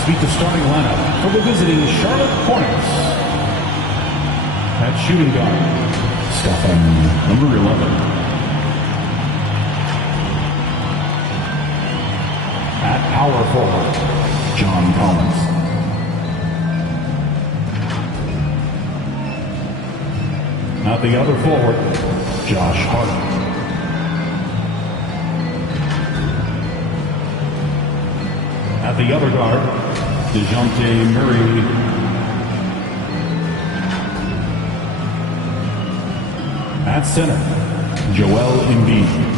Let's meet the starting lineup for the visiting Charlotte Hornets. At shooting guard, Stefan, number 11. At power forward, John Collins. At the other forward, Josh Hart. At the other guard, DeJounte Murray. At center, Joel Embiid.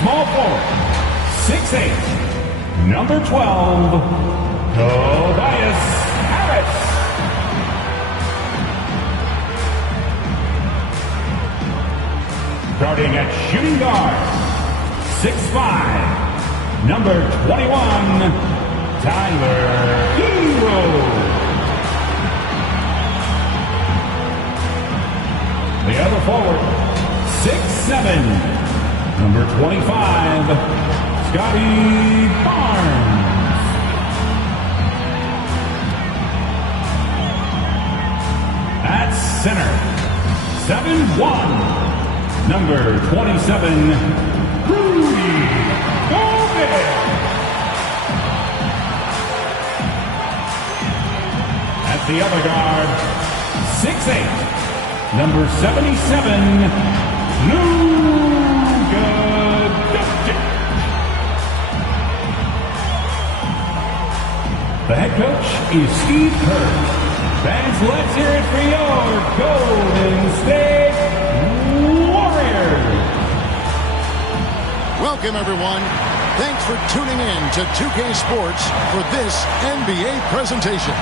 Small forward, 6'8", number 12, Tobias Harris. Starting at shooting guard, 6'5", number 21, Tyler Hero. The other forward, 6'7", number 25, Scotty Barnes. At center, 7'1", number 27, Rudy Gobert. At the other guard, 6'8", number 77, The head coach is Steve Kerr. Fans, let's hear it for your Golden State Warriors. Welcome, everyone. Thanks for tuning in to 2K Sports for this NBA presentation.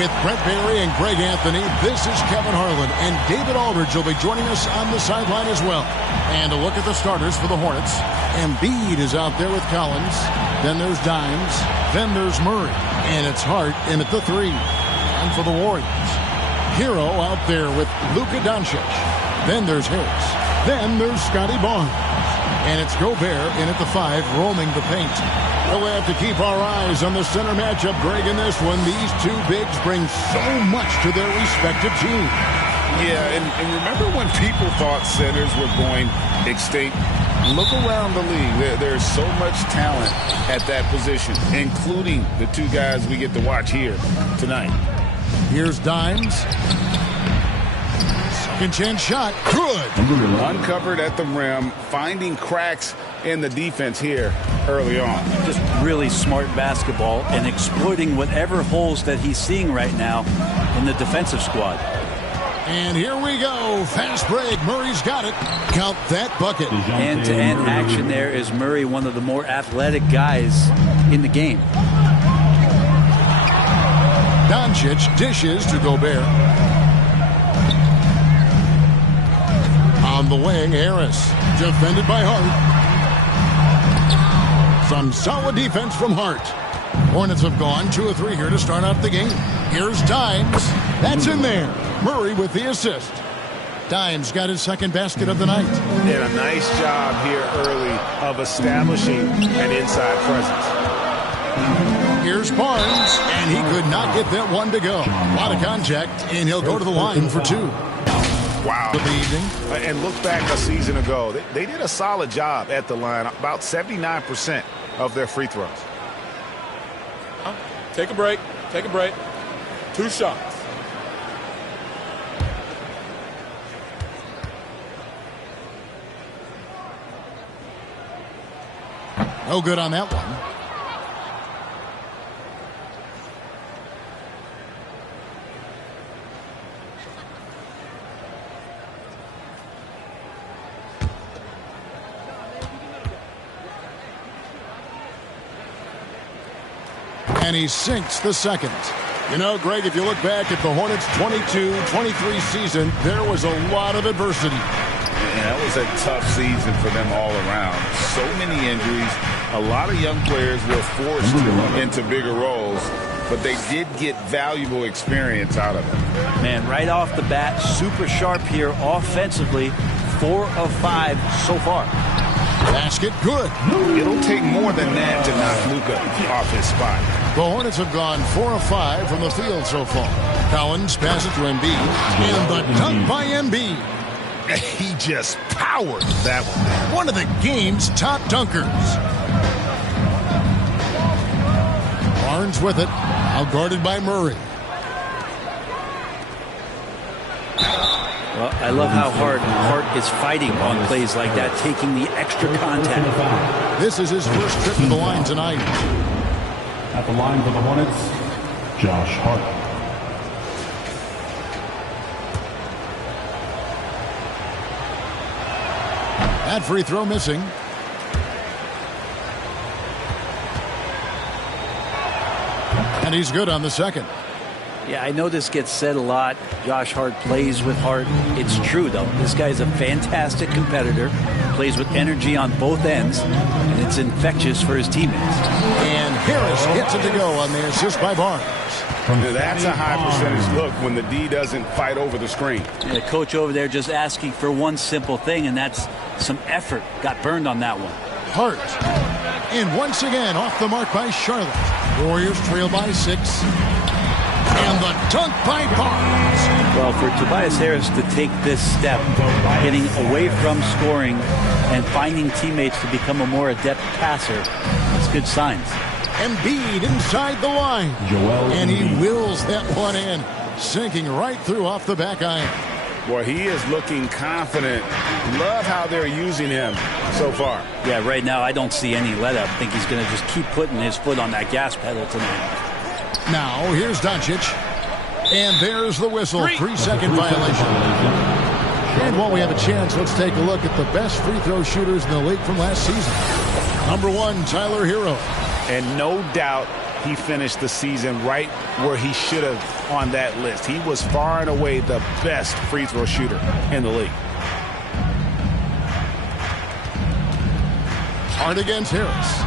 With Brent Barry and Greg Anthony, this is Kevin Harlan, and David Aldridge will be joining us on the sideline as well. And a look at the starters for the Hornets. Embiid is out there with Collins. Then there's Dimes. Then there's Murray. And it's Hart in at the 3. And for the Warriors, Hero out there with Luka Doncic. Then there's Harris. Then there's Scotty Barnes. And it's Gobert in at the 5, roaming the paint. We'll have to keep our eyes on the center matchup, Greg, in this one. These two bigs bring so much to their respective teams. Yeah, and remember when people thought centers were going extinct? Look around the league. There's so much talent at that position, including the two guys we get to watch here tonight. Here's Dimes. Second chance shot. Good. Uncovered at the rim, finding cracks in the defense here early on. Just really smart basketball and exploiting whatever holes that he's seeing right now in the defensive squad. And here we go. Fast break. Murray's got it. Count that bucket. End-to-end action there is Murray, one of the more athletic guys in the game. Doncic dishes to Gobert. On the wing, Harris. Defended by Hart. Some solid defense from Hart. Hornets have gone 2 of 3 here to start out the game. Here's Dimes. That's in there. Murray with the assist. Dimes got his second basket of the night. Did a nice job here early of establishing an inside presence. Here's Barnes, and he could not get that one to go. A lot of contact, and he'll go to the line for 2. Wow. Of the evening. And look back a season ago. They did a solid job at the line, about 79% of their free throws. Take a break. Take a break. 2 shots. No good on that one. And he sinks the second. You know, Greg, if you look back at the Hornets' 22-23 season, there was a lot of adversity. And that was a tough season for them all around. So many injuries. A lot of young players were forced into bigger roles, but they did get valuable experience out of it. Man, right off the bat, super sharp here offensively. 4 of 5 so far. Basket good. It'll take more than that to knock Luka off his spot. The Hornets have gone 4 of 5 from the field so far. Collins passes to Embiid, and the dunk by Embiid. He just powered that one. One of the game's top dunkers. Barnes with it, out guarded by Murray. Well, I love how hard Hart is fighting on plays like that, taking the extra contact. This is his first trip to the line tonight. At the line for the Hornets, Josh Hart. That free throw missing. And he's good on the second. Yeah, I know this gets said a lot. Josh Hart plays with heart. It's true, though. This guy's a fantastic competitor. Plays with energy on both ends, and it's infectious for his teammates. And Harris gets it to go on the assist by Barnes. That's a high percentage look when the D doesn't fight over the screen. And the coach over there just asking for one simple thing, and that's some effort. Got burned on that one. Hart. And once again, off the mark by Charlotte. Warriors trail by 6. And the dunk by Barnes. Well, for Tobias Harris to take this step, getting away from scoring and finding teammates to become a more adept passer, it's good signs. Embiid inside the line. And he wills that one in, sinking right through off the back iron. Boy, he is looking confident. Love how they're using him so far. Yeah, right now I don't see any let up. I think he's going to just keep putting his foot on that gas pedal tonight. Now, here's Doncic. And there's the whistle. 3-second violation. And while we have a chance, let's take a look at the best free throw shooters in the league from last season. Number 1, Tyler Hero. And no doubt he finished the season right where he should have on that list. He was far and away the best free throw shooter in the league. Hard against Harris.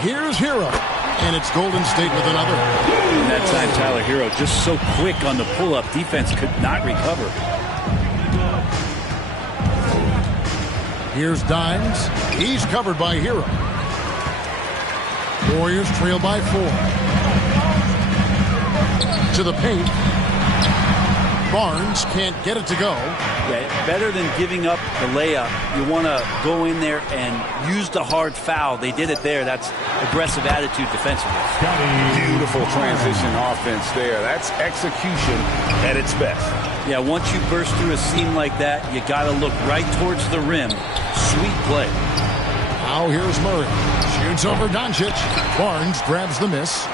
Here's Hero. And it's Golden State with another. And that time, Tyler Hero just so quick on the pull-up. Defense could not recover. Here's Dimes. He's covered by Hero. Warriors trail by 4. To the paint. Barnes can't get it to go. Yeah, better than giving up the layup. You want to go in there and use the hard foul. They did it there. That's aggressive attitude defensively. Beautiful transition offense there. That's execution at its best. Yeah, once you burst through a seam like that, you got to look right towards the rim. Sweet play. Now here's Murray. Shoots over Doncic. Barnes grabs the miss.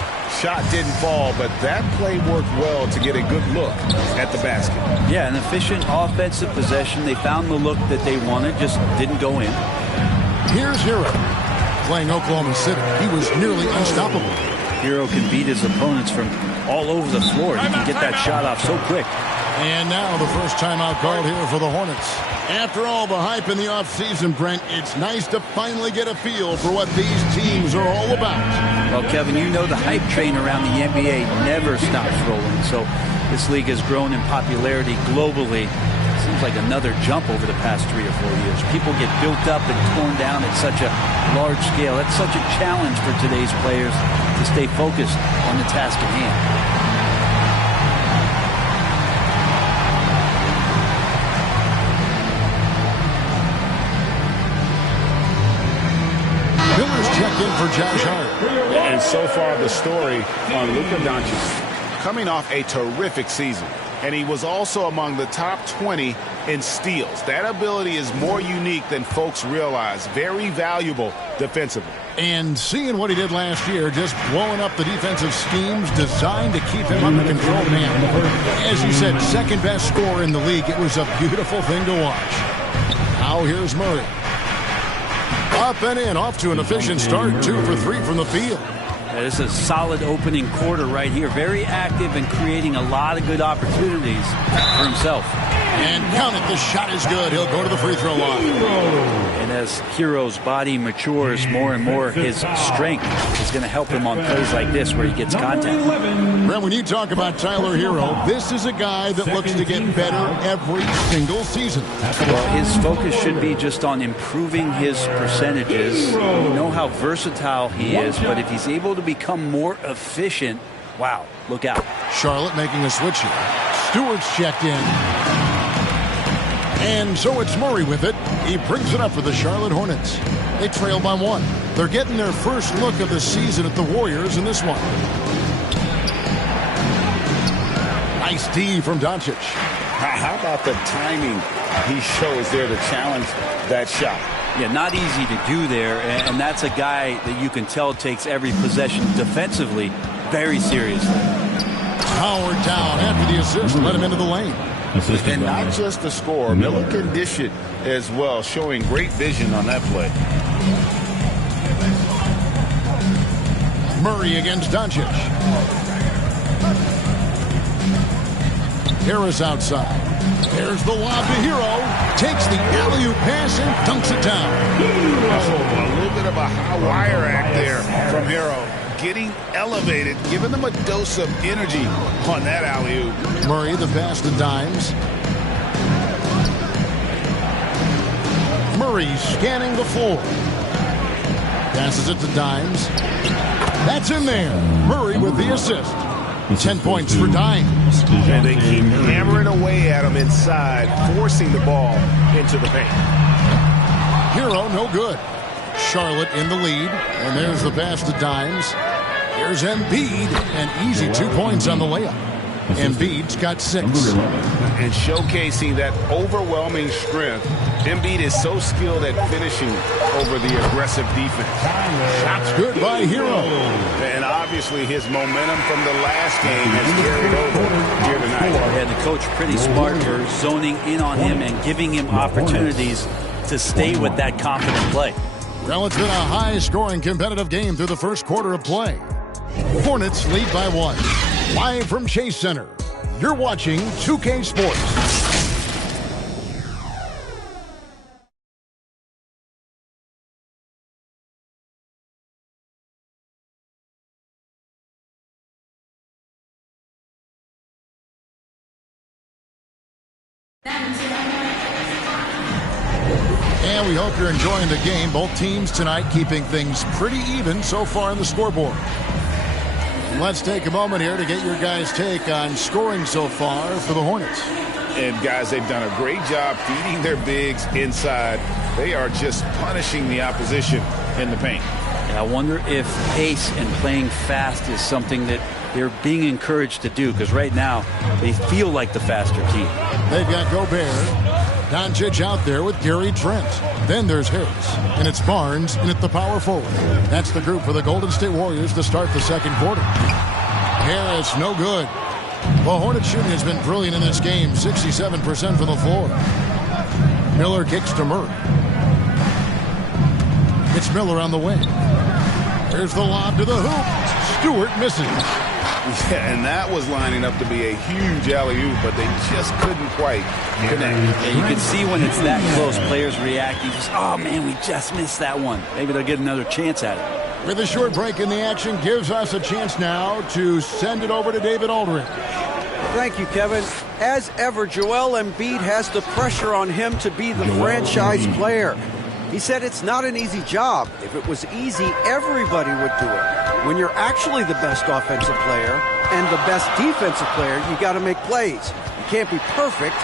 Shot didn't fall, but that play worked well to get a good look at the basket. Yeah, an efficient offensive possession. They found the look that they wanted, just didn't go in. Here's Hero. Playing Oklahoma City, he was nearly unstoppable. Hero can beat his opponents from all over the floor. He can get that shot off so quick. And now the first timeout called here for the Hornets. After all the hype in the offseason, Brent, it's nice to finally get a feel for what these teams are all about. Well, Kevin, you know the hype train around the NBA never stops rolling. So this league has grown in popularity globally. Seems like another jump over the past 3 or 4 years. People get built up and torn down at such a large scale. That's such a challenge for today's players to stay focused on the task at hand. Checked in for Josh Hart. And so far the story on Luka Doncic coming off a terrific season. And he was also among the top 20 in steals. That ability is more unique than folks realize. Very valuable defensively. And seeing what he did last year, just blowing up the defensive schemes designed to keep him under control, man. As you said, second best scorer in the league. It was a beautiful thing to watch. Now here's Murray. Up and in, off to an efficient start. 2 for 3 from the field. This is a solid opening quarter right here. Very active and creating a lot of good opportunities for himself. And count it, the shot is good. He'll go to the free throw line. And as Hero's body matures more and more, his strength is going to help him on plays like this where he gets contact. Brent, when you talk about Tyler Hero, this is a guy that looks to get better every single season. Well, his focus should be just on improving his percentages. We know how versatile he is, but if he's able to become more efficient, wow, look out. Charlotte making a switch here. Stewart's checked in. And so it's Murray with it. He brings it up for the Charlotte Hornets. They trail by 1. They're getting their first look of the season at the Warriors in this one. Nice D from Doncic. How about the timing he shows there to challenge that shot? Yeah, not easy to do there, and that's a guy that you can tell takes every possession defensively very seriously. Howard down after the assist, let him into the lane. And not just the score, Miller can dish it as well, showing great vision on that play. Murray against Doncic. Harris outside. There's the lob to Hero. Takes the alley-oop pass and dunks it down. A little bit of a high wire act there from Hero. Getting elevated, giving them a dose of energy on that alley-oop. Murray, the pass to Dimes. Murray scanning the floor. Passes it to Dimes. That's in there. Murray with the assist. 10 points for Dimes. And they keep hammering away at him inside, forcing the ball into the paint. Hero, no good. Charlotte in the lead. And there's the pass to Dimes. Here's Embiid. An easy 2 points on the layup. Embiid's got 6. And showcasing that overwhelming strength. Embiid is so skilled at finishing over the aggressive defense. Shots good by Hero. And obviously his momentum from the last game has carried over here tonight. And the coach pretty smart for zoning in on him and giving him opportunities to stay with that confident play. Well, it's been a high-scoring competitive game through the first quarter of play. Hornets lead by 1. Live from Chase Center, you're watching 2K Sports. And we hope you're enjoying the game. Both teams tonight keeping things pretty even so far on the scoreboard. Let's take a moment here to get your guys' take on scoring so far for the Hornets. And, guys, they've done a great job feeding their bigs inside. They are just punishing the opposition in the paint. And I wonder if pace and playing fast is something that they're being encouraged to do, because right now they feel like the faster team. They've got Gobert. Doncic out there with Gary Trent. Then there's Harris. And it's Barnes in at the power forward. That's the group for the Golden State Warriors to start the second quarter. Harris, no good. Well, Hornets shooting has been brilliant in this game. 67% from the floor. Miller kicks to Murray. It's Miller on the wing. There's the lob to the hoop. Stewart misses. Yeah, and that was lining up to be a huge alley-oop, but they just couldn't quite connect. Yeah, you can see when it's that close, players reacting. Just, oh, man, we just missed that one. Maybe they'll get another chance at it. With a short break in the action, gives us a chance now to send it over to David Aldridge. Thank you, Kevin. As ever, Joel Embiid has the pressure on him to be the franchise player. He said it's not an easy job. If it was easy, everybody would do it. When you're actually the best offensive player and the best defensive player, you got to make plays. You can't be perfect.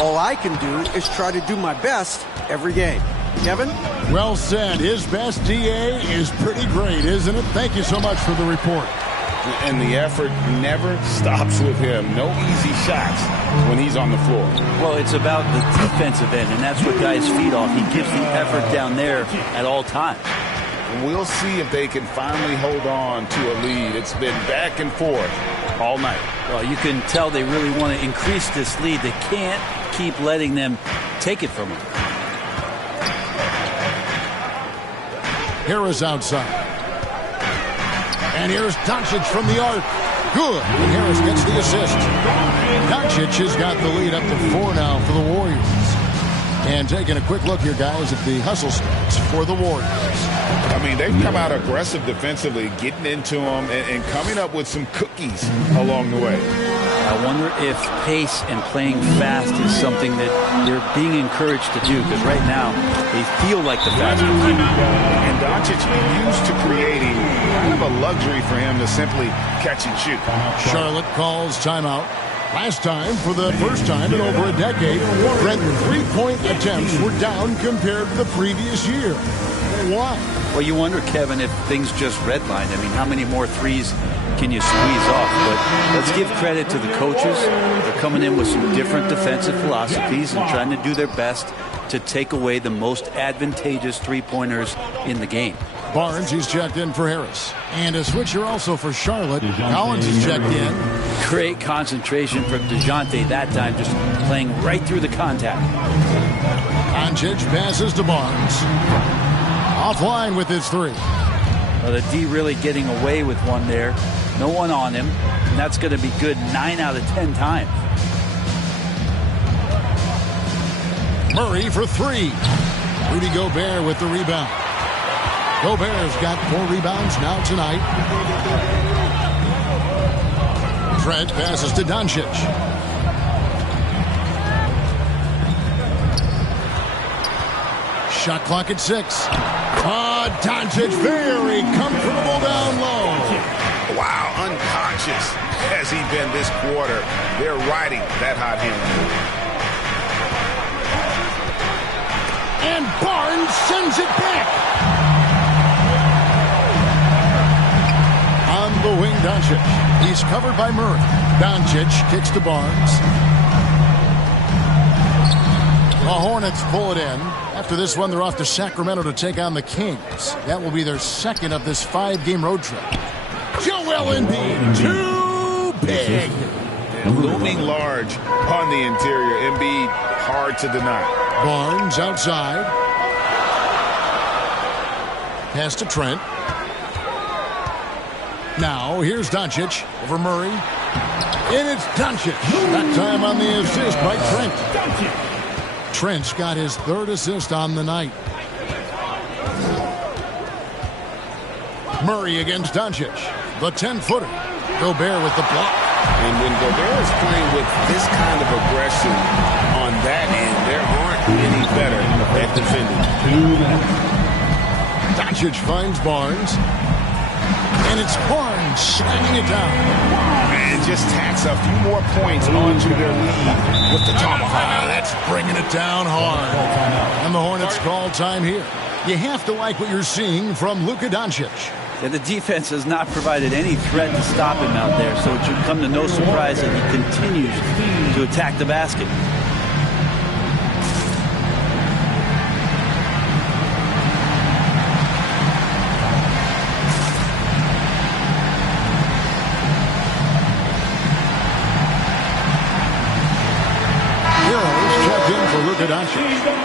All I can do is try to do my best every game. Kevin? Well said. His best DA is pretty great, isn't it? Thank you so much for the report. And the effort never stops with him. No easy shots when he's on the floor. Well, it's about the defensive end, and that's what guys feed off. He gives the effort down there at all times. We'll see if they can finally hold on to a lead. It's been back and forth all night. Well, you can tell they really want to increase this lead. They can't keep letting them take it from them. Harris outside. And here's Doncic from the arc. Good. And Harris gets the assist. Doncic has got the lead up to 4 now for the Warriors. And taking a quick look here, guys, at the hustle stats for the Warriors. I mean, they've come out aggressive defensively, getting into them and coming up with some cookies along the way. I wonder if pace and playing fast is something that they're being encouraged to do, because right now they feel like the faster team. And Doncic used to creating kind of a luxury for him to simply catch and shoot. Charlotte calls timeout. Last time, for the first time in over a decade, Brent, 3-point attempts were down compared to the previous year. Why? Well, you wonder, Kevin, if things just redlined. I mean, how many more threes can you squeeze off? But let's give credit to the coaches. They're coming in with some different defensive philosophies and trying to do their best to take away the most advantageous three-pointers in the game. Barnes, he's checked in for Harris. And a switcher also for Charlotte. Collins is checked in. Great concentration from DeJounte that time, just playing right through the contact. Doncic passes to Barnes. Offline with his three. Well, the D really getting away with one there. No one on him. And that's going to be good 9 out of 10 times. Murray for 3. Rudy Gobert with the rebound. Gobert's got 4 rebounds now tonight. Trent passes to Doncic. Shot clock at 6. Doncic very comfortable down low. Wow, unconscious has he been this quarter. They're riding that hot hand. And Barnes sends it back. On the wing, Doncic. He's covered by Murray. Doncic kicks to Barnes. The Hornets pull it in. After this one, they're off to Sacramento to take on the Kings. That will be their second of this 5-game road trip. Joel Embiid, too big. And looming large on the interior. Embiid, hard to deny. Barnes outside. Pass to Trent. Now, here's Doncic over Murray. And it's Doncic. That time on the assist by Trent. Trent's got his 3rd assist on the night. Murray against Doncic. The 10-footer. Gobert with the block. And when Gobert is playing with this kind of aggression on that end, there aren't any better at defending. 2 minutes. Doncic finds Barnes. And it's Barnes slamming it down. And just tacks a few more points onto their lead with the tomahawk. That's bringing it down hard. And the Hornets call time here. You have to like what you're seeing from Luka Doncic. Yeah, the defense has not provided any threat to stop him out there, so it should come to no surprise that he continues to attack the basket.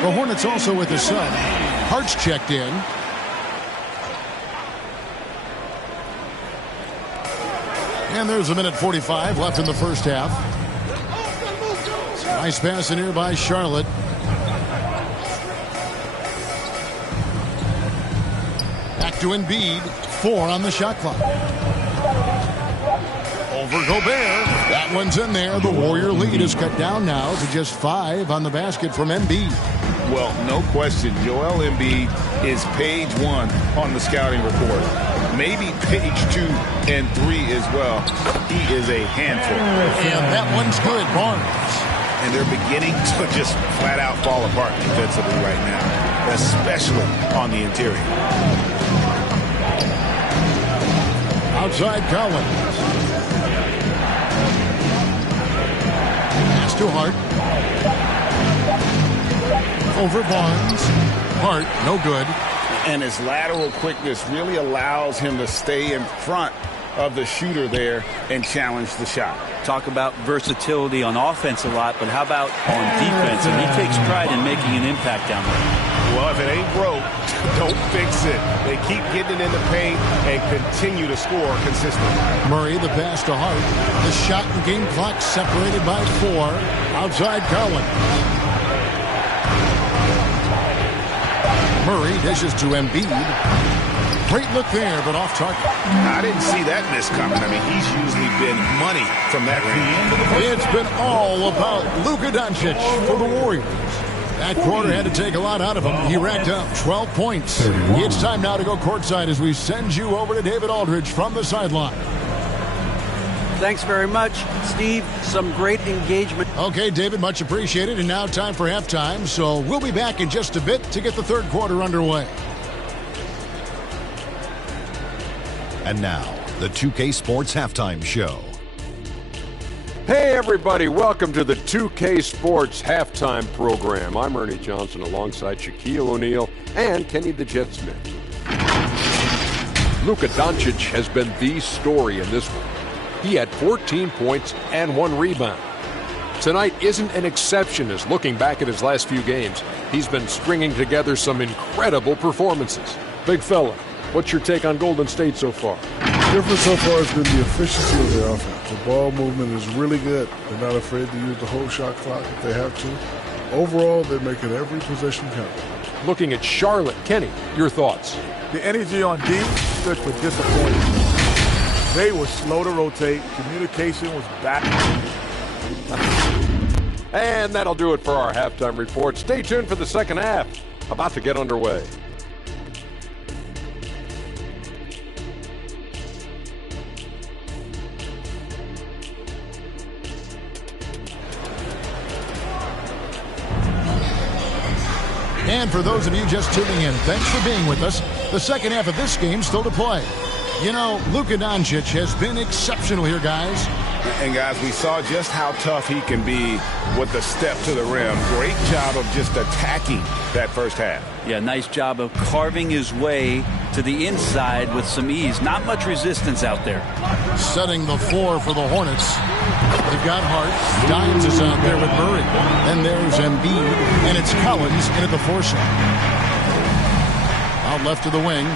The Hornets also with the sub. Hart's checked in. And there's 1:45 left in the first half. Nice pass in here by Charlotte. Back to Embiid. 4 on the shot clock. Over Gobert. That one's in there. The Warrior lead is cut down now to just 5 on the basket from Embiid. Well, no question. Joel Embiid is page 1 on the scouting report. Maybe page 2 and 3 as well. He is a handful. And that one's good, Barnes. And they're beginning to just flat out fall apart defensively right now, especially on the interior. Outside Collins. Pass to Hart. Over Barnes. Hart, no good. And his lateral quickness really allows him to stay in front of the shooter there and challenge the shot. Talk about versatility on offense a lot, but how about on defense? And he takes pride in making an impact down there. Well, if it ain't broke, don't fix it. They keep getting it in the paint and continue to score consistently. Murray, the pass to Hart. The shot and game clock separated by 4. Outside Collins. Murray dishes to Embiid. Great look there, but off target. I didn't see that miss coming. I mean, he's usually been money from that range. It's been all about Luka Doncic for the Warriors. That quarter had to take a lot out of him. He racked up 12 points. It's time now to go courtside as we send you over to David Aldridge from the sideline. Thanks very much, Steve. Some great engagement. Okay, David, much appreciated. And now time for halftime. So we'll be back in just a bit to get the third quarter underway. And now, the 2K Sports Halftime Show. Hey everybody, welcome to the 2K Sports Halftime Program. I'm Ernie Johnson alongside Shaquille O'Neal and Kenny the Jet Smith. Luka Doncic has been the story in this one. He had 14 points and 1 rebound. Tonight isn't an exception as looking back at his last few games, he's been stringing together some incredible performances. Big fella, what's your take on Golden State so far? The difference so far has been the efficiency of their offense. The ball movement is really good. They're not afraid to use the whole shot clock if they have to. Overall, they're making every possession count. Looking at Charlotte, Kenny, your thoughts? The energy on D stood for disappointing. They were slow to rotate. Communication was back. And that'll do it for our halftime report. Stay tuned for the second half. About to get underway. And for those of you just tuning in, thanks for being with us. The second half of this game still to play. You know, Luka Doncic has been exceptional here, guys. And guys, we saw just how tough he can be with the step to the rim. Great job of just attacking that first half. Yeah, nice job of carving his way to the inside with some ease. Not much resistance out there. Setting the floor for the Hornets. They've got Hart. Dimes is out there with Murray. And there's Embiid. And it's Collins in at the 4 slot. Out left to the wing.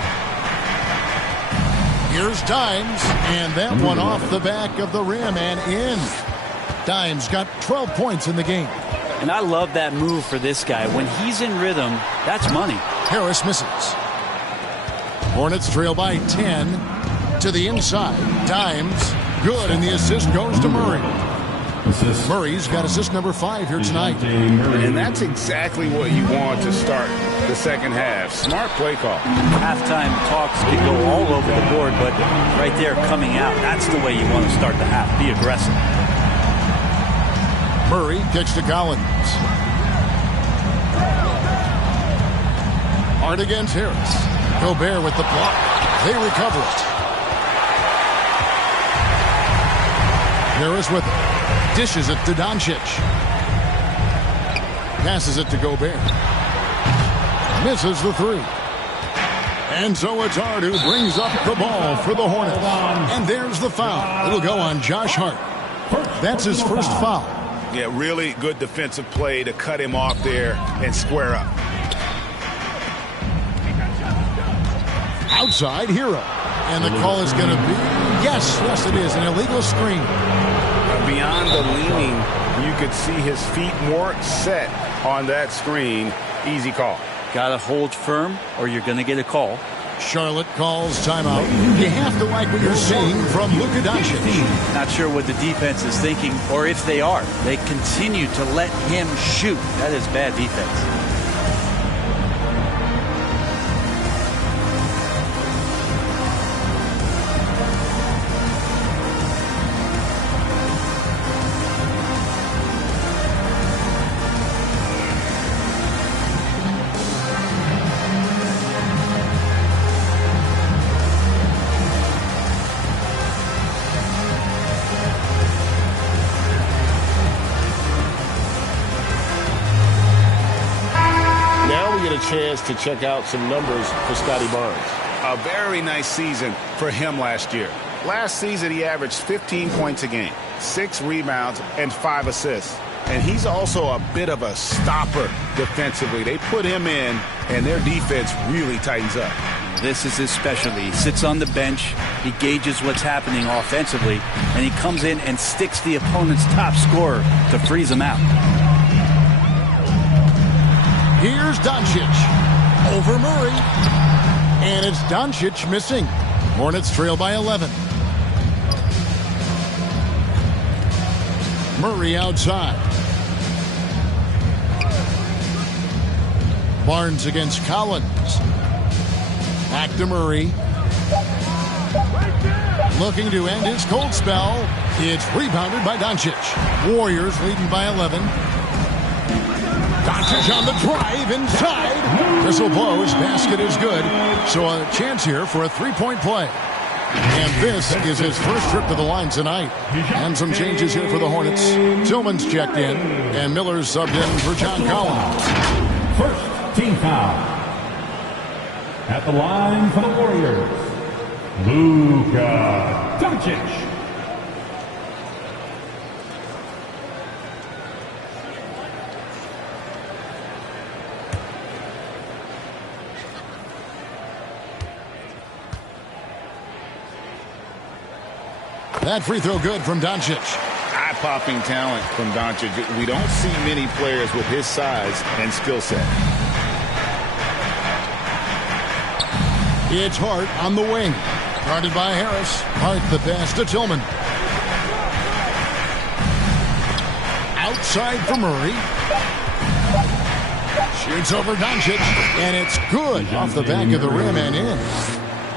Here's Dimes, and that one off the back of the rim and in. Dimes got 12 points in the game. And I love that move for this guy. When he's in rhythm, that's money. Harris misses. Hornets trail by 10 to the inside. Dimes, good, and the assist goes to Murray. Murray's got assist number 5 here tonight. And that's exactly what you want to start the second half. Smart play call. Halftime talks can go all over the board, but right there coming out, that's the way you want to start the half. Be aggressive. Murray kicks to Collins. Hard against Harris. Gobert with the block. They recover it. Harris with it. Dishes it to Doncic. Passes it to Gobert. Misses the 3. And so it's Hart who brings up the ball for the Hornets. And there's the foul. It'll go on Josh Hart. That's his first foul. Yeah, really good defensive play to cut him off there and square up. Outside Hero. And the call is going to be, yes, it is, an illegal screen. Beyond the leaning, you could see his feet more set on that screen. Easy call. Got to hold firm or you're going to get a call. Charlotte calls timeout. You have to like what you're seeing from Luka Doncic. Not sure what the defense is thinking or if they are. They continue to let him shoot. That is bad defense. Chance to check out some numbers for Scotty Barnes. A very nice season for him last year. Last season, he averaged 15 points a game, 6 rebounds, and 5 assists. And he's also a bit of a stopper defensively. They put him in, and their defense really tightens up. This is his specialty. He sits on the bench, he gauges what's happening offensively, and he comes in and sticks the opponent's top scorer to freeze him out. Here's Doncic over Murray, and it's Doncic missing. Hornets trail by 11. Murray outside. Barnes against Collins. Back to Murray. Looking to end his cold spell. It's rebounded by Doncic. Warriors leading by 11. Doncic on the drive inside. Whistle blows. Basket is good. So a chance here for a three-point play. And this is his first trip to the line tonight. And some changes here for the Hornets. Tillman's checked in, and Miller's subbed in for John Collins. First team foul. At the line for the Warriors, Luka Doncic. That free throw good from Doncic. Eye-popping talent from Doncic. We don't see many players with his size and skill set. It's Hart on the wing. Guarded by Harris. Hart the pass to Tillman. Outside for Murray. Shoots over Doncic. And it's good off the back of the rim and in.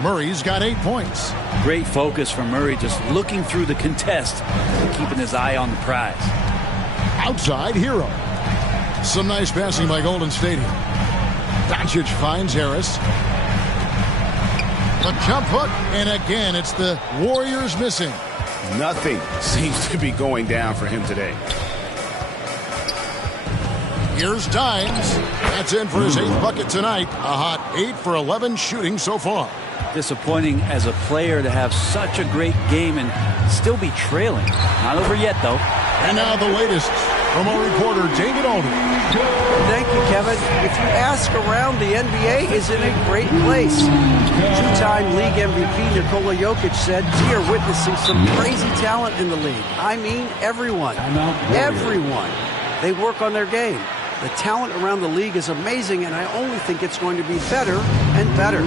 Murray's got 8 points. Great focus from Murray, just looking through the contest and keeping his eye on the prize. Outside, Hero. Some nice passing by Golden State here. Doncic finds Harris. The jump hook, and again, it's the Warriors missing. Nothing seems to be going down for him today. Here's Dimes. That's in for his 8th bucket tonight. A hot 8 for 11 shooting so far. Disappointing as a player to have such a great game and still be trailing. Not over yet, though. And now the latest from our reporter, David Aldridge. Thank you, Kevin. If you ask around, the NBA is in a great place. Two-time league MVP Nikola Jokic said, "We are witnessing some crazy talent in the league. I mean, everyone. Everyone. They work on their game. The talent around the league is amazing, and I only think it's going to be better and better."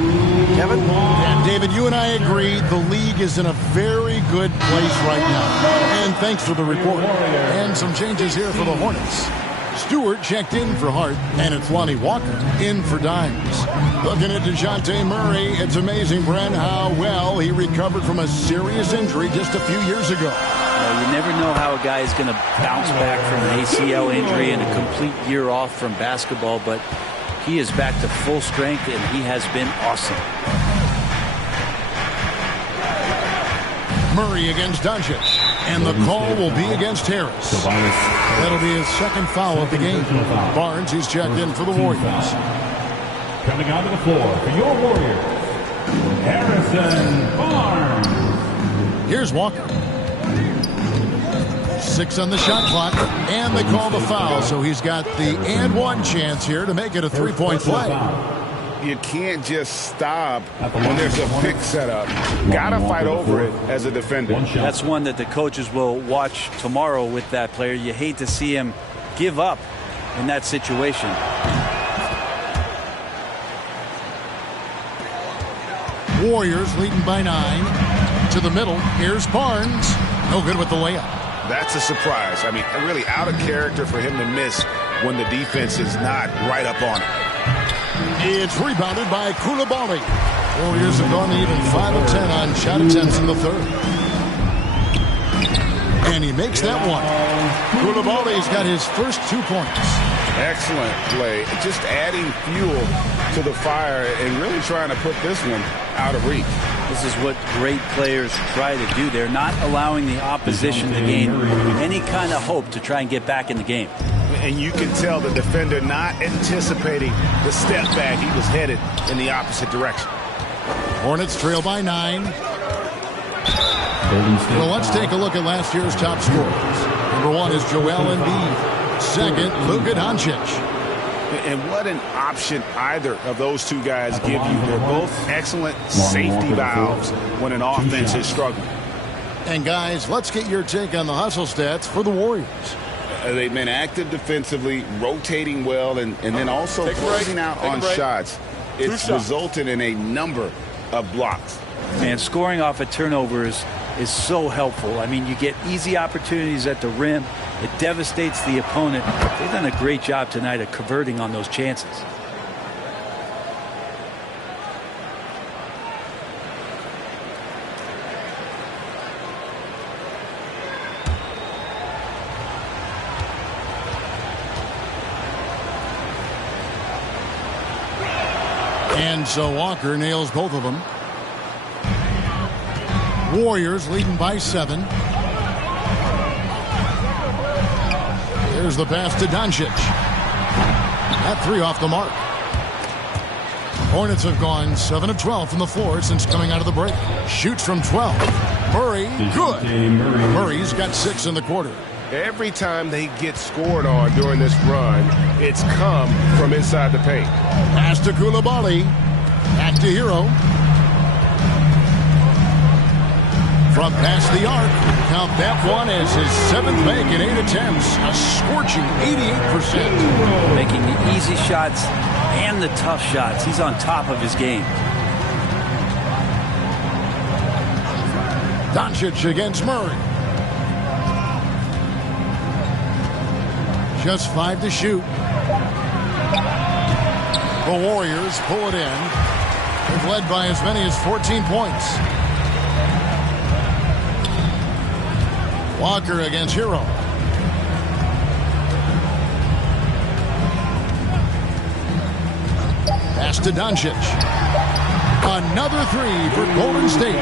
Kevin? And David, you and I agree the league is in a very good place right now. And thanks for the report. And some changes here for the Hornets. Stewart checked in for Hart, and it's Lonnie Walker in for Dimes. Looking at DeJounte Murray, it's amazing, Brent, how well he recovered from a serious injury just a few years ago. You never know how a guy is going to bounce back from an ACL injury and a complete year off from basketball, but he is back to full strength, and he has been awesome. Murray against Doncic, and the call will be against Harris. That'll be his second foul of the game. Barnes, he's checked in for the Warriors. Coming onto the floor for your Warriors, Harrison Barnes. Here's Walker. 6 on the shot clock, and they call the foul, so he's got the and one chance here to make it a three-point play. You can't just stop when there's a pick set up. Gotta fight over it as a defender. That's one that the coaches will watch tomorrow with that player. You hate to see him give up in that situation. Warriors leading by 9. To the middle, here's Barnes. No good with the layup. That's a surprise. I mean, really out of character for him to miss when the defense is not right up on it. It's rebounded by Koulibaly. Warriors have gone even 5 of 10 on shot attempts in the third. And he makes that one. Koulibaly's got his first 2 points. Excellent play. Just adding fuel to the fire and really trying to put this one out of reach. This is what great players try to do. They're not allowing the opposition to gain any kind of hope to try and get back in the game. And you can tell the defender not anticipating the step back. He was headed in the opposite direction. Hornets trail by 9. Well, let's take a look at last year's top scorers. Number 1 is Joel Embiid. Second, Luka Doncic. And what an option either of those two guys give you. They're both excellent safety valves when an offense is struggling. And guys, let's get your take on the hustle stats for the Warriors. They've been active defensively, rotating well, and then also closing out on shots. It's resulted in a number of blocks. Man, scoring off of turnovers is so helpful. I mean, you get easy opportunities at the rim. It devastates the opponent. They've done a great job tonight of converting on those chances. And so Walker nails both of them. Warriors leading by 7. There's the pass to Doncic. That 3 off the mark. Hornets have gone 7 of 12 from the floor since coming out of the break. Shoots from 12. Murray, good. Murray's got 6 in the quarter. Every time they get scored on during this run, it's come from inside the paint. Pass to Coulibaly. Back to Hero. From past the arc. Count that one as his 7th make in 8 attempts. A scorching 88%. Making the easy shots and the tough shots. He's on top of his game. Doncic against Murray. Just 5 to shoot. The Warriors pull it in. They've led by as many as 14 points. Walker against Hero. Pass to Doncic. Another 3 for Golden State.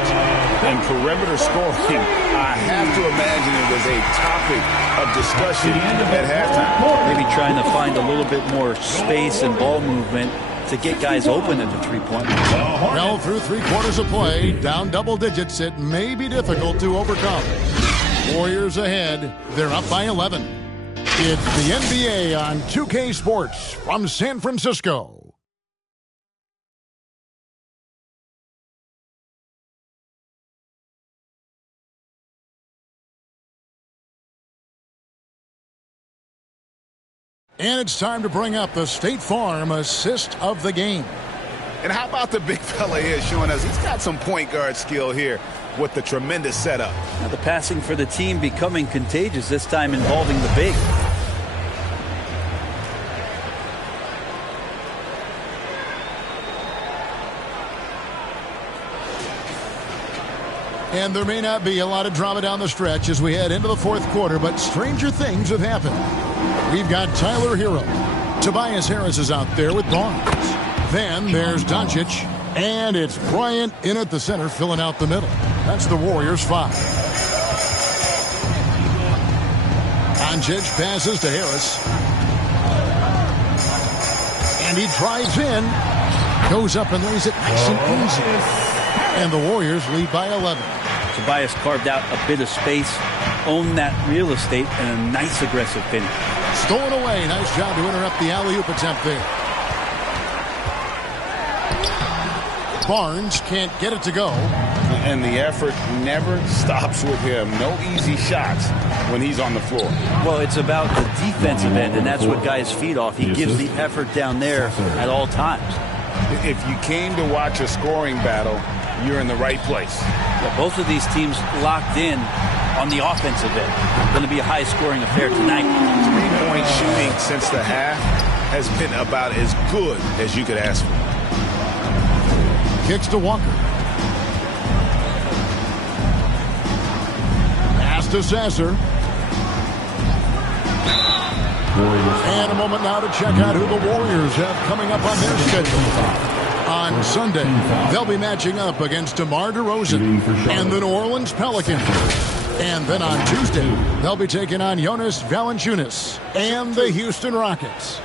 And perimeter scoring, I have to imagine it was a topic of discussion at halftime. Maybe trying to find a little bit more space and ball movement to get guys open at the three-point line. Well, through 3 quarters of play, down double digits, it may be difficult to overcome. Warriors ahead. They're up by 11. It's the NBA on 2K Sports from San Francisco. And it's time to bring up the State Farm assist of the game. And how about the big fella here showing us he's got some point guard skill here with the tremendous setup. Now the passing for the team becoming contagious, this time involving the big. And there may not be a lot of drama down the stretch as we head into the 4th quarter, but stranger things have happened. We've got Tyler Hero. Tobias Harris is out there with Barnes. Then there's Doncic. And it's Bryant in at the center, filling out the middle. That's the Warriors' 5. Doncic passes to Harris. And he drives in. Goes up and lays it nice and easy. And the Warriors lead by 11. Tobias carved out a bit of space, owned that real estate, and a nice aggressive finish. Stolen away. Nice job to interrupt the alley-oop attempt there. Barnes can't get it to go. And the effort never stops with him. No easy shots when he's on the floor. Well, it's about the defensive end, and that's what guys feed off. He gives the effort down there at all times. If you came to watch a scoring battle, you're in the right place. Yeah, both of these teams locked in on the offensive end. Going to be a high-scoring affair tonight. 3-point shooting since the half has been about as good as you could ask for. Kicks to Walker. Pass to Sasser. And a moment now to check out who the Warriors have coming up on their schedule. On Sunday, they'll be matching up against DeMar DeRozan and the New Orleans Pelicans. And then on Tuesday, they'll be taking on Jonas Valanciunas and the Houston Rockets.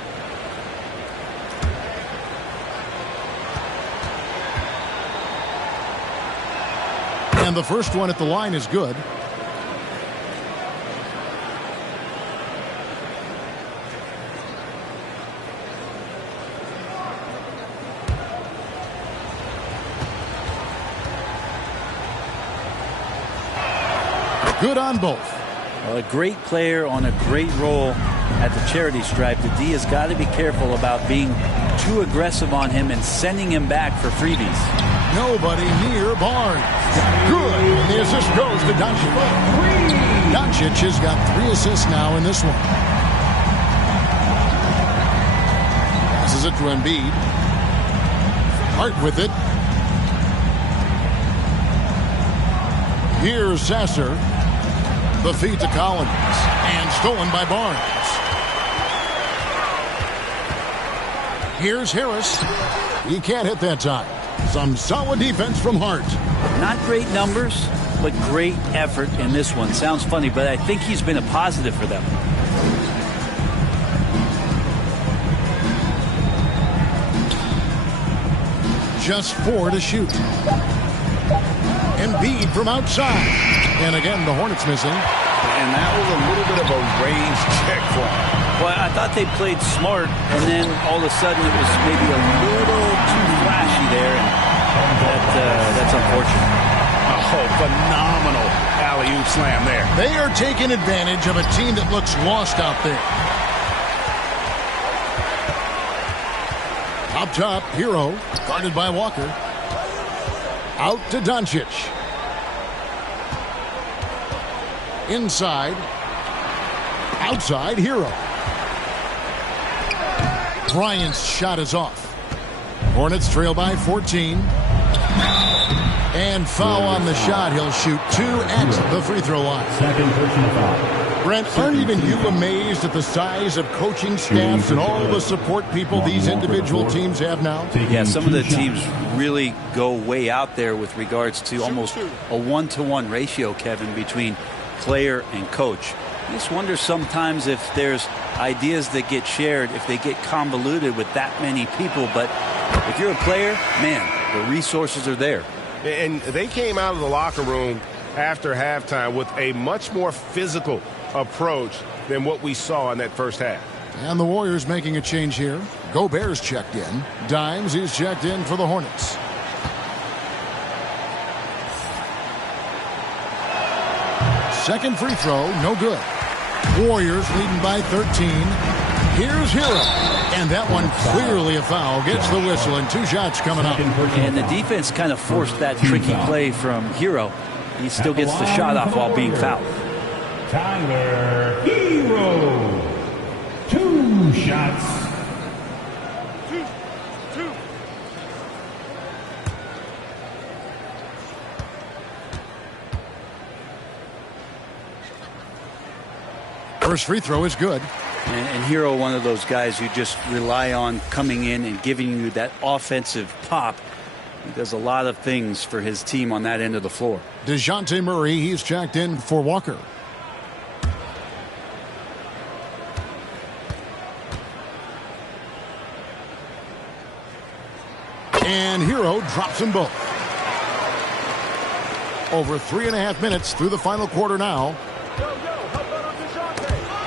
And the first one at the line is good. Good on both. Well, a great player on a great role at the charity stripe. The D has got to be careful about being too aggressive on him and sending him back for freebies. Nobody near Barnes. Good. And the assist goes to Doncic. Doncic has got 3 assists now in this one. Passes it to Embiid. Hart with it. Here's Sasser. The feed to Collins. And stolen by Barnes. Here's Harris. He can't hit that time. Some solid defense from Hart. Not great numbers, but great effort in this one. Sounds funny, but I think he's been a positive for them. Just 4 to shoot. Embiid from outside. And again, the Hornets missing. And that was a little bit of a range check for him. Well, I thought they played smart, and then all of a sudden it was maybe a little too flashy there, and that's unfortunate. Oh, phenomenal alley-oop slam there. They are taking advantage of a team that looks lost out there. Up top, Hero, guarded by Walker. Out to Doncic. Inside. Outside, Hero. Bryant's shot is off. Hornets trail by 14. And foul on the shot. He'll shoot 2 at the free throw line. Second personal foul. Brent, aren't even you amazed at the size of coaching staffs and all the support people these individual teams have now? Yeah, some of the teams really go way out there with regards to almost a 1-to-1 ratio, Kevin, between player and coach. I just wonder sometimes if there's ideas that get shared, if they get convoluted with that many people. But if you're a player, man, the resources are there. And they came out of the locker room after halftime with a much more physical approach than what we saw in that first half. And the Warriors making a change here. Gobert's checked in. Dimes is checked in for the Hornets. Second free throw, no good. Warriors leading by 13. Here's Hero. And that one clearly a foul. Gets the whistle and 2 shots coming up. And the defense kind of forced that tricky play from Hero. He still gets the shot off while being fouled. Tyler Hero. 2 shots. First free throw is good. And Hero, one of those guys who just rely on coming in and giving you that offensive pop. He does a lot of things for his team on that end of the floor. DeJounte Murray, he's checked in for Walker. And Hero drops them both. Over 3.5 minutes through the final quarter now.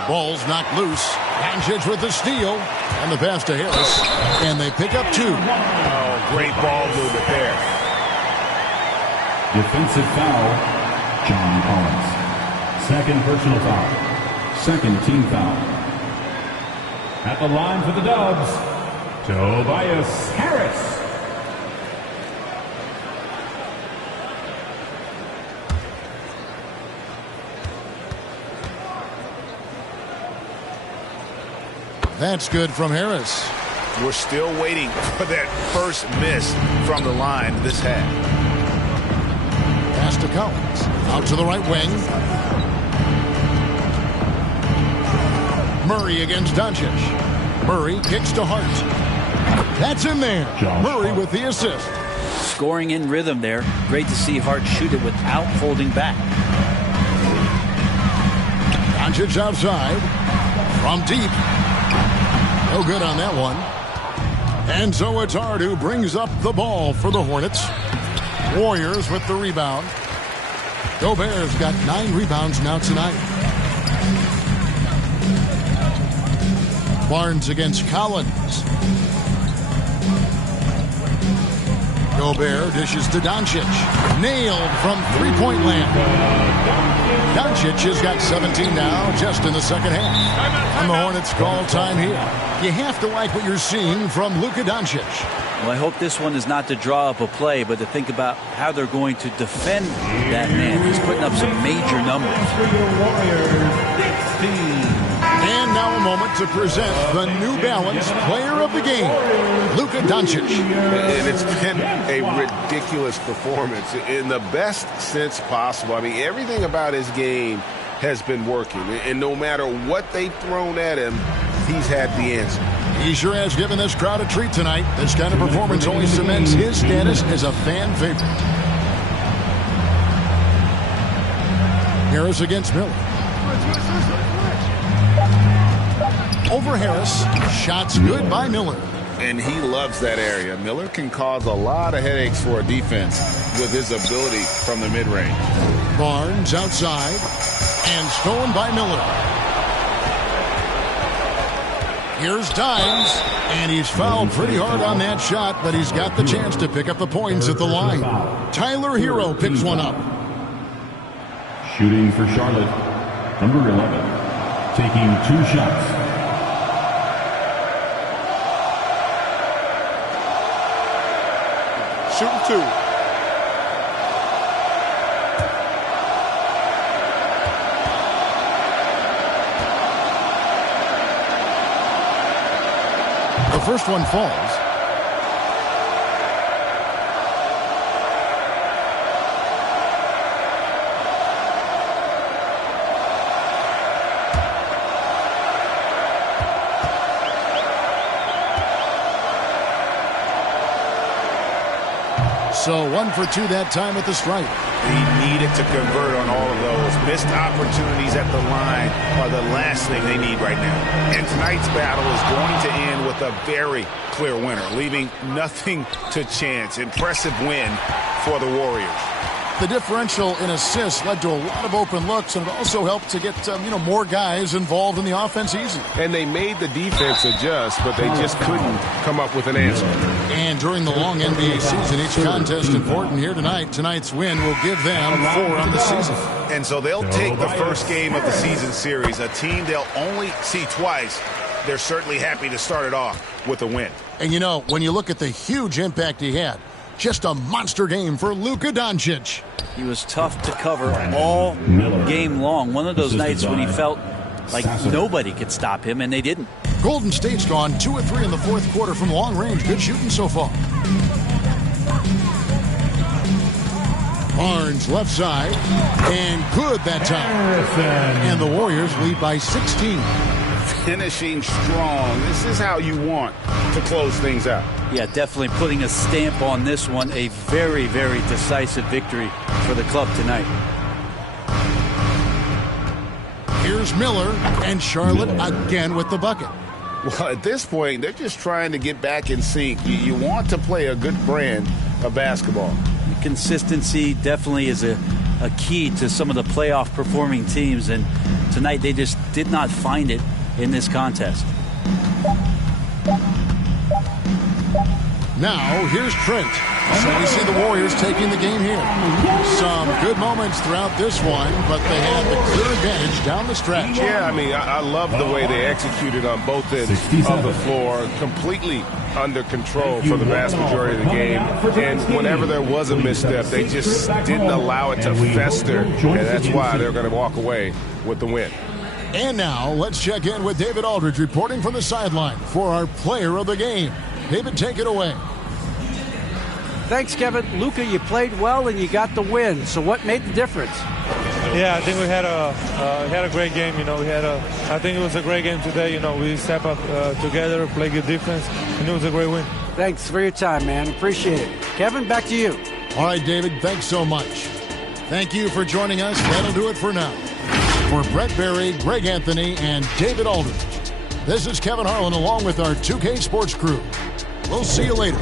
Ball's knocked loose. Doncic with the steal. And the pass to Harris. And they pick up 2. Oh, great ball movement there. Defensive foul, John Collins. Second personal foul. Second team foul. At the line for the Dubs, Tobias Harris. That's good from Harris. We're still waiting for that first miss from the line this half. Pass to Collins. Out to the right wing. Murray against Doncic. Murray kicks to Hart. That's in there. Murray with the assist. Scoring in rhythm there. Great to see Hart shoot it without holding back. Doncic outside. From deep. No good on that one. And so it's Hart who brings up the ball for the Hornets. Warriors with the rebound. Gobert's got 9 rebounds now tonight. Barnes against Collins. Gobert dishes to Doncic. Nailed from three-point land. Doncic has got 17 now just in the second half. And the Hornets call time here. You have to like what you're seeing from Luka Doncic. Well, I hope this one is not to draw up a play, but to think about how they're going to defend that man. He's putting up some major numbers. And now a moment to present the New Balance Player of the Game, Luka Doncic. And it's been a ridiculous performance in the best sense possible. I mean, everything about his game has been working. And no matter what they've thrown at him, he's had the answer. He sure has given this crowd a treat tonight. This kind of performance only cements his status as a fan favorite. Harris against Miller. Over Harris. Shots good by Miller. And he loves that area. Miller can cause a lot of headaches for a defense with his ability from the mid-range. Barnes outside. And stolen by Miller. Here's Dimes, and he's fouled pretty hard on that shot, but he's got the chance to pick up the points at the line. Tyler Hero picks one up. Shooting for Charlotte, number 11, taking 2 shots. Shooting 2. The first one falls. So 1 for 2 that time at the stripe. He needed to convert on all of those. Missed opportunities at the line are the last thing they need right now. And tonight's battle is going to end with a very clear winner, leaving nothing to chance. Impressive win for the Warriors. The differential in assists led to a lot of open looks, and it also helped to get more guys involved in the offense easy. And they made the defense adjust, but they just couldn't come up with an answer. And during the long NBA season, each contest important here tonight. Tonight's win will give them 4 on the season. And so they'll take the first game of the season series, a team they'll only see twice. They're certainly happy to start it off with a win. And when you look at the huge impact he had, just a monster game for Luka Doncic. He was tough to cover all game long. One of those nights when he felt like nobody could stop him, and they didn't. Golden State's gone 2 of 3 in the fourth quarter from long range. Good shooting so far. Barnes left side, and good that time. And the Warriors lead by 16. Finishing strong. This is how you want to close things out. Yeah, definitely putting a stamp on this one. A very, very decisive victory for the club tonight. Here's Miller, and Charlotte again with the bucket. Well, at this point, they're just trying to get back in sync. You want to play a good brand of basketball. Consistency definitely is a key to some of the playoff performing teams, and tonight they just did not find it in this contest. Now, here's Trent. So we see the Warriors taking the game here. Some good moments throughout this one, but they had the clear advantage down the stretch. Yeah, I mean, I love the way they executed on both ends of the floor. Completely under control for the vast majority of the game. And whenever there was a misstep, they just didn't allow it to fester. And that's why they're going to walk away with the win. And now, let's check in with David Aldridge reporting from the sideline for our player of the game. David, take it away. Thanks, Kevin. Luka, you played well and you got the win. So what made the difference? Yeah, I think we had a great game. I think it was a great game today. We step up together, play good defense, and it was a great win. Thanks for your time, man. Appreciate it. Kevin, back to you. All right, David, thanks so much. Thank you for joining us. That'll do it for now. For Brett Berry, Greg Anthony, and David Aldridge, this is Kevin Harlan along with our 2K Sports crew. We'll see you later.